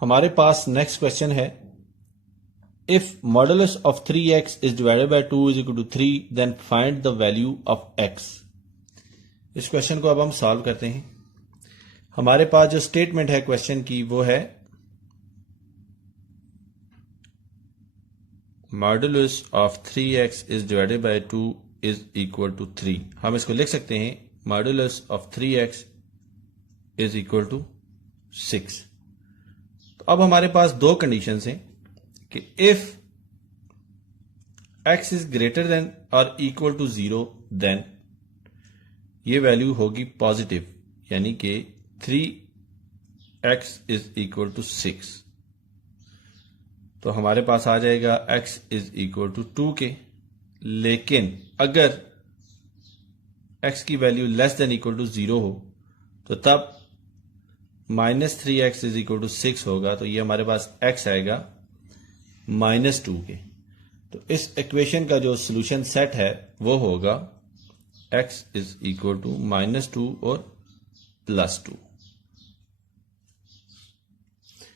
हमारे पास next question है, if modulus of 3x is divided by 2 is equal to 3 then find the value of x। इस क्वेश्चन को अब हम सॉल्व करते हैं। हमारे पास जो स्टेटमेंट है क्वेश्चन की वो है modulus of 3x is divided by 2 is equal to 3। हम इसको लिख सकते हैं modulus of 3x is equal to 6। तो अब हमारे पास दो कंडीशंस हैं कि if x is greater than और इक्वल टू 0 देन ये वैल्यू होगी पॉजिटिव, यानी कि 3x इज इक्वल टू 6। तो हमारे पास आ जाएगा x इज इक्वल टू 2 के। लेकिन अगर x की value less than equal to 0 हो तो तब -3x इज इक्वल टू 6 होगा। तो ये हमारे पास x आएगा -2 के। तो इस इक्वेशन का जो सॉल्यूशन सेट है वो होगा x इज इक्वल टू -2 और +2।